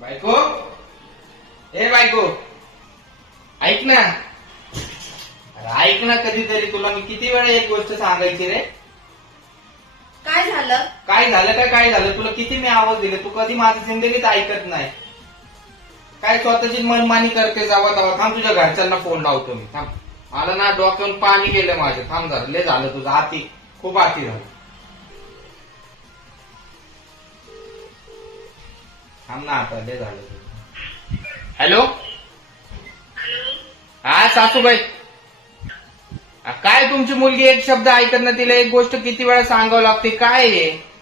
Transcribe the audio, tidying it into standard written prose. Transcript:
बायको, ए बायको, ऐक ना. अरे ऐक ना, कधीतरी तुला मी किती वेळा एक गोष्ट सांगायची रे. काय झालं? काय झालं काय झालं, तुला किती मी आवाज दिले, तू कधी माझी जिंदगीत ऐकत नाही. काय स्वतःची मनमानी करते जावा जावा. थांब, तुझ्या घरच्यांना फोन लावतो मी. थांब, मला ना डोक्यावरून पाणी गेलं माझं. थांब जरा, लय झालं तुझं आती, खूप आती झालं. थांब ना आता, लय झालं तुझं. हॅलो, हा सासूबाई. काय तुमची मुलगी एक शब्द ऐकत ना, तिला एक गोष्ट किती वेळा सांगावं लागते, काय आहे